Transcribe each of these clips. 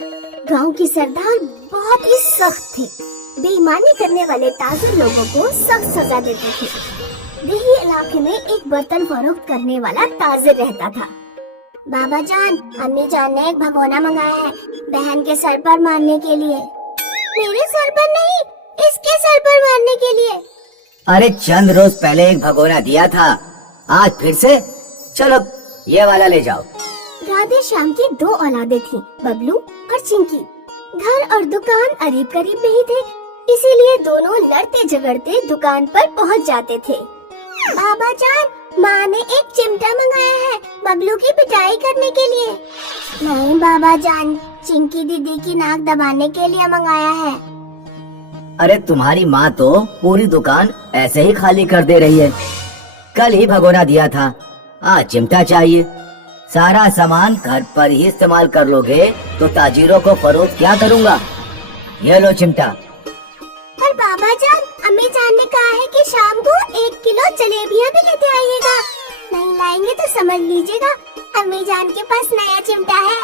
गांव के सरदार बहुत ही सख्त थे। बेईमानी करने वाले ताजिर लोगों को सख्त सजा देते थे। देही इलाके में एक बर्तन फरोख्त करने वाला ताजिर रहता था। बाबा जान, अम्मी जान ने एक भगोना मंगाया है बहन के सर पर मारने के लिए। मेरे सर पर नहीं, इसके सर पर मारने के लिए। अरे चंद रोज पहले एक भगोना दिया था, आज फिर से? चलो ये वाला ले जाओ। राधे श्याम की 2 औलादें थीं, बबलू और चिंकी। घर और दुकान करीब करीब में ही थे, इसीलिए दोनों लड़ते झगड़ते दुकान पर पहुंच जाते थे। बाबा जान, माँ ने एक चिमटा मंगाया है बबलू की पिटाई करने के लिए। नहीं बाबा जान, चिंकी दीदी की नाक दबाने के लिए मंगाया है। अरे तुम्हारी माँ तो पूरी दुकान ऐसे ही खाली कर दे रही है। कल ही भगोना दिया था, आज चिमटा चाहिए। सारा सामान घर पर ही इस्तेमाल कर लोगे तो ताजिरों को फरोख्त क्या करूँगा? ये लो चिमटा। पर बाबा जान, अम्मी जान ने कहा है कि शाम को 1 किलो जलेबियाँ भी लेते आइएगा। नहीं लाएंगे तो समझ लीजिएगा अम्मी जान के पास नया चिमटा है।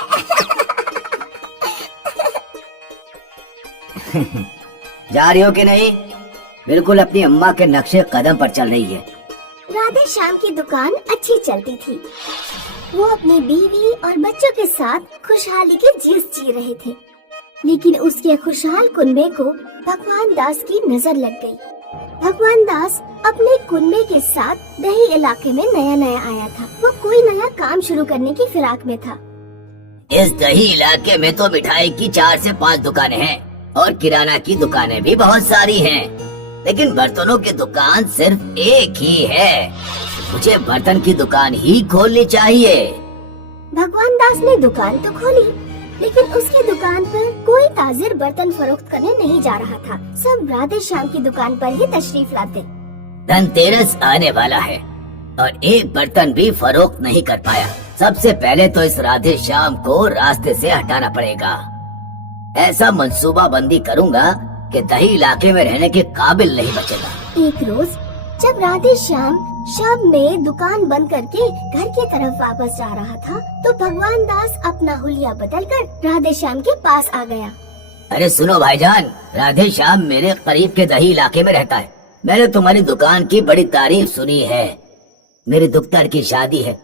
जा रही हो कि नहीं? बिल्कुल अपनी अम्मा के नक्शे कदम पर चल रही है। राधे श्याम की दुकान अच्छी चलती थी। वो अपनी बीवी और बच्चों के साथ खुशहाली की जी रहे थे, लेकिन उसके खुशहाल कुनबे को भगवान दास की नजर लग गई। भगवान दास अपने कुनबे के साथ दही इलाके में नया आया था। वो कोई नया काम शुरू करने की फिराक में था। इस दही इलाके में तो मिठाई की 4 से 5 दुकानें हैं और किराना की दुकानें भी बहुत सारी हैं, लेकिन बर्तनों की दुकान सिर्फ एक ही है। मुझे बर्तन की दुकान ही खोलनी चाहिए। भगवान दास ने दुकान तो खोली, लेकिन उसकी दुकान पर कोई ताजिर बर्तन फरोख्त करने नहीं जा रहा था। सब राधे श्याम की दुकान पर ही तशरीफ लाते। धनतेरस आने वाला है और एक बर्तन भी फरोख्त नहीं कर पाया। सबसे पहले तो इस राधे श्याम को रास्ते से हटाना पड़ेगा। ऐसा मंसूबा बंदी करूंगा कि दही इलाके में रहने के काबिल नहीं बचेगा। एक रोज जब राधे श्याम शाम में दुकान बंद करके घर की तरफ वापस जा रहा था, तो भगवान दास अपना हुलिया बदलकर राधे श्याम के पास आ गया। अरे सुनो भाईजान, राधे श्याम मेरे करीब के दही इलाके में रहता है। मैंने तुम्हारी दुकान की बड़ी तारीफ सुनी है। मेरी दुख्तर की शादी है,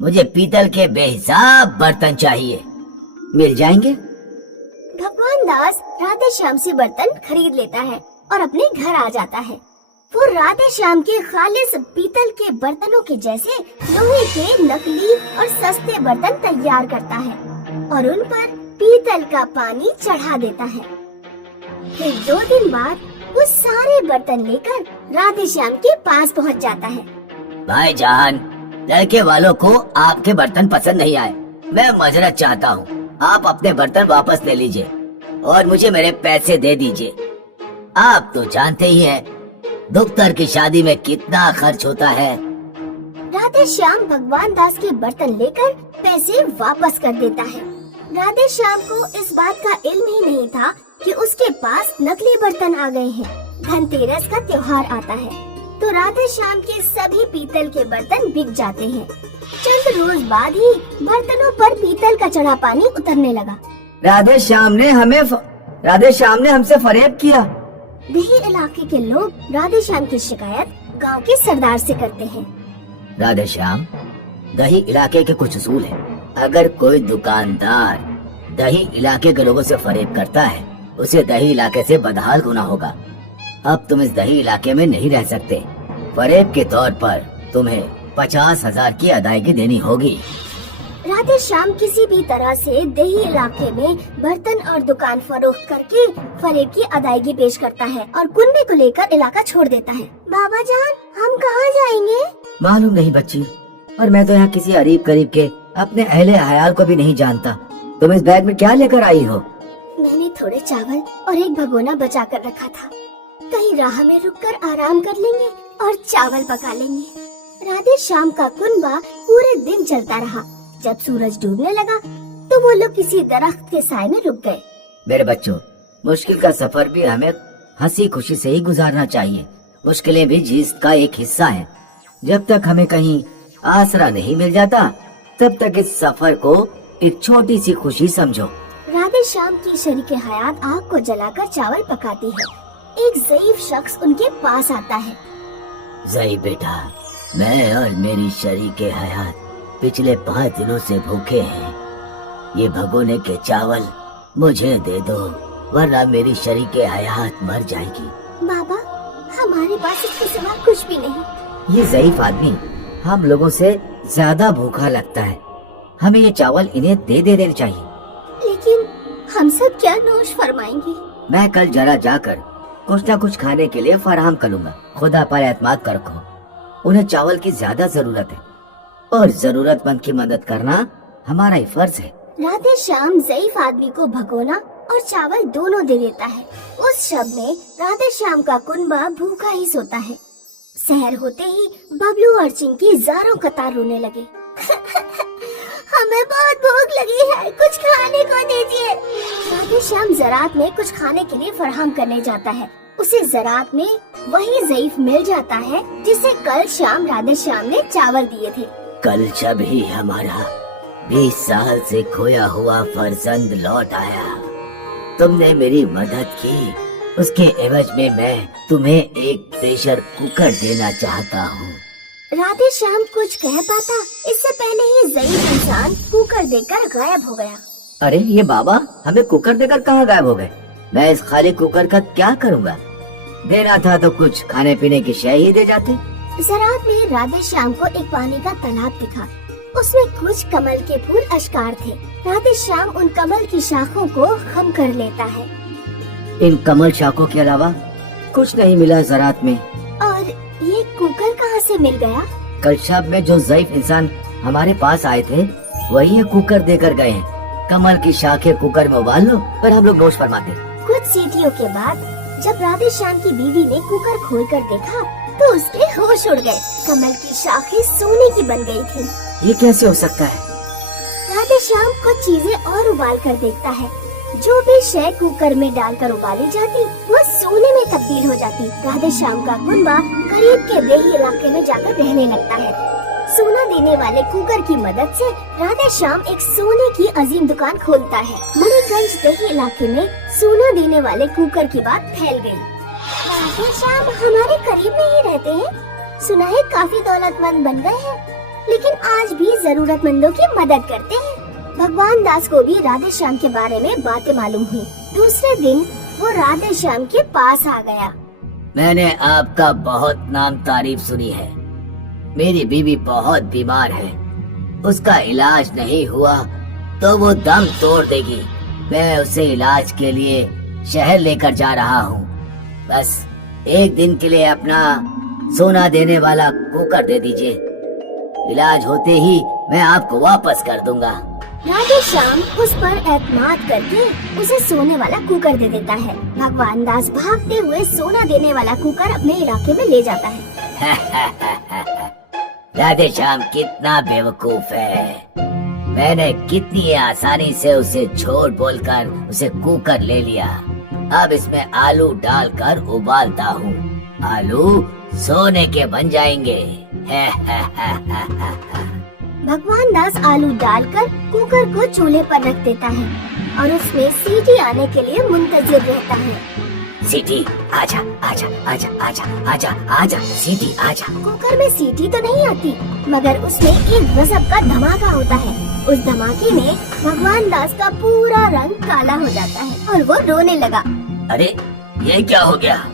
मुझे पीतल के बेहिसाब बर्तन चाहिए, मिल जाएंगे? भगवान दास राधे श्याम से बर्तन खरीद लेता है और अपने घर आ जाता है। वो राधे श्याम के खालिस पीतल के बर्तनों के जैसे लोहे के नकली और सस्ते बर्तन तैयार करता है और उन पर पीतल का पानी चढ़ा देता है। फिर 2 दिन बाद वो सारे बर्तन लेकर राधे श्याम के पास पहुंच जाता है। भाईजान, लड़के वालों को आपके बर्तन पसंद नहीं आए। मैं मजरत चाहता हूँ, आप अपने बर्तन वापस ले लीजिए और मुझे मेरे पैसे दे दीजिए। आप तो जानते ही हैं दुख्तर की शादी में कितना खर्च होता है। राधे श्याम भगवान दास के बर्तन लेकर पैसे वापस कर देता है। राधे श्याम को इस बात का इल्म ही नहीं था कि उसके पास नकली बर्तन आ गए हैं। धनतेरस का त्योहार आता है तो राधे श्याम के सभी पीतल के बर्तन बिक जाते हैं। चंद रोज बाद ही बर्तनों पर पीतल का चढ़ा पानी उतरने लगा। राधे श्याम ने हमसे फरेब किया। दही इलाके के लोग राधे श्याम की शिकायत गांव के सरदार से करते हैं। राधे श्याम, दही इलाके के कुछ उसूल हैं। अगर कोई दुकानदार दही इलाके के लोगों से फरेब करता है, उसे दही इलाके से बदहाल होना होगा। अब तुम इस दही इलाके में नहीं रह सकते। फरेब के तौर पर तुम्हें 50,000 की अदायगी देनी होगी। राधे श्याम किसी भी तरह से दही इलाके में बर्तन और दुकान फरोख्त करके फरेब की अदायगी पेश करता है और कुनबे को लेकर इलाका छोड़ देता है। बाबा जान, हम कहाँ जाएंगे? मालूम नहीं बच्ची, और मैं तो यहाँ किसी अरीब करीब के अपने अहले हयाल को भी नहीं जानता। तुम इस बैग में क्या लेकर आई हो? मैंने थोड़े चावल और एक भगोना बचा कर रखा था। कहीं राह में रुककर आराम कर लेंगे और चावल पका लेंगे। राधे श्याम का कुनबा पूरे दिन चलता रहा। जब सूरज डूबने लगा तो वो लोग किसी दरख्त के साए में रुक गए। मेरे बच्चों, मुश्किल का सफर भी हमें हंसी खुशी से ही गुजारना चाहिए। मुश्किलें भी जीत का एक हिस्सा है। जब तक हमें कहीं आसरा नहीं मिल जाता, तब तक इस सफर को एक छोटी सी खुशी समझो। राधे श्याम की शरीके हयात आग को जलाकर चावल पकाती है। एक ज़ईफ शख्स उनके पास आता है। ज़ईफ बेटा, मैं और मेरी शरीके हयात पिछले 5 दिनों से भूखे हैं। ये भगोने के चावल मुझे दे दो, वरना मेरी शरीके हयात मर जाएगी। बाबा, हमारे पास इसके सिवा कुछ भी नहीं। ये ज़ईफ आदमी हम लोगों से ज्यादा भूखा लगता है, हमें ये चावल इन्हें दे देने चाहिए। लेकिन हम सब क्या नोश फरमाएंगे? मैं कल जरा जाकर कुछ न कुछ खाने के लिए फराहम करूँगा। खुदा पर एतमाद कर रखो, उन्हें चावल की ज्यादा जरूरत है और जरूरतमंद की मदद करना हमारा ही फर्ज है। राधे श्याम ज़ईफ आदमी को भगोना और चावल दोनों दे देता है। उस शब में राधे श्याम का कुनबा भूखा ही सोता है। सहर होते ही बबलू और चिंकी ज़ारों कतार रोने लगे। हमें बहुत भूख लगी है, कुछ खाने को दीजिए। राधे श्याम ज़रात में कुछ खाने के लिए फराहम करने जाता है। उसे ज़रात में वही ज़ईफ मिल जाता है जिसे कल शाम राधे श्याम ने चावल दिए थे। कल जब ही हमारा 20 साल से खोया हुआ फर्जंद लौट आया, तुमने मेरी मदद की, उसके एवज में मैं तुम्हें एक प्रेशर कुकर देना चाहता हूँ। राधे श्याम कुछ कह पाता इससे पहले ही ज़ईफ इंसान कुकर देकर गायब हो गया। अरे ये बाबा हमें कुकर देकर कहाँ गायब हो गए? मैं इस खाली कुकर का क्या करूँगा? देना था तो कुछ खाने पीने की शय ही दे जाते। ज़रात में राधे श्याम को एक पानी का तालाब दिखा। उसमें कुछ कमल के फूल अश्कार थे। राधे श्याम उन कमल की शाखों को खम कर लेता है। इन कमल शाखों के अलावा कुछ नहीं मिला ज़रात में। और ये कुकर कहाँ से मिल गया? कल शब में जो ज़ईफ इंसान हमारे पास आए थे वही ये कुकर देकर गए हैं। कमल की शाखें कुकर में उबाल लो और हम लोग नोश फरमाते। कुछ सीटियों के बाद जब राधे श्याम की बीवी ने कुकर खोलकर देखा तो उसके होश उड़ गए। कमल की शाखें सोने की बन गई थी। ये कैसे हो सकता है? राधे श्याम कुछ चीजें और उबाल कर देखता है। जो भी शय कुकर में डालकर उबाली जाती वो सोने में तब्दील हो जाती। राधे श्याम का कुनबा करीब के देही इलाके में जाकर रहने लगता है। सोना देने वाले कुकर की मदद से राधे श्याम एक सोने की अजीम दुकान खोलता है। मणिगंज देही इलाके में सोना देने वाले कुकर की बात फैल गई। राधे श्याम हमारे करीब में ही रहते हैं। सुना है काफी दौलतमंद बन गए हैं, लेकिन आज भी जरूरतमंदों की मदद करते हैं। भगवान दास को भी राधे श्याम के बारे में बातें मालूम हुई। दूसरे दिन वो राधे श्याम के पास आ गया। मैंने आपका बहुत नाम तारीफ सुनी है। मेरी बीवी बहुत बीमार है, उसका इलाज नहीं हुआ तो वो दम तोड़ देगी। मैं उसे इलाज के लिए शहर लेकर जा रहा हूँ। बस एक दिन के लिए अपना सोना देने वाला कुकर दे दीजिए। इलाज होते ही मैं आपको वापस कर दूंगा। राधे श्याम उस पर एतमाद करके उसे सोने वाला कुकर दे देता है। भगवान दास भागते हुए सोना देने वाला कुकर अपने इलाके में ले जाता है। राधे श्याम कितना बेवकूफ है। मैंने कितनी आसानी से उसे झूठ बोलकर उसे कुकर ले लिया। अब इसमें आलू डालकर उबालता हूँ। आलू सोने के बन जाएंगे। भगवान दास आलू डालकर कुकर को चूल्हे पर रख देता है और उसमें सीटी आने के लिए मुंतजिर रहता है। सीटी आजा आजा आजा आजा आजा आजा सीटी आजा। कुकर में सीटी तो नहीं आती, मगर उसमें एक गजब का धमाका होता है। उस धमाके में भगवान दास का पूरा रंग काला हो जाता है और वो रोने लगा। अरे ये क्या हो गया?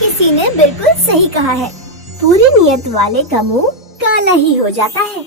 किसी ने बिल्कुल सही कहा है, पूरी नियत वाले का मुंह काला ही हो जाता है।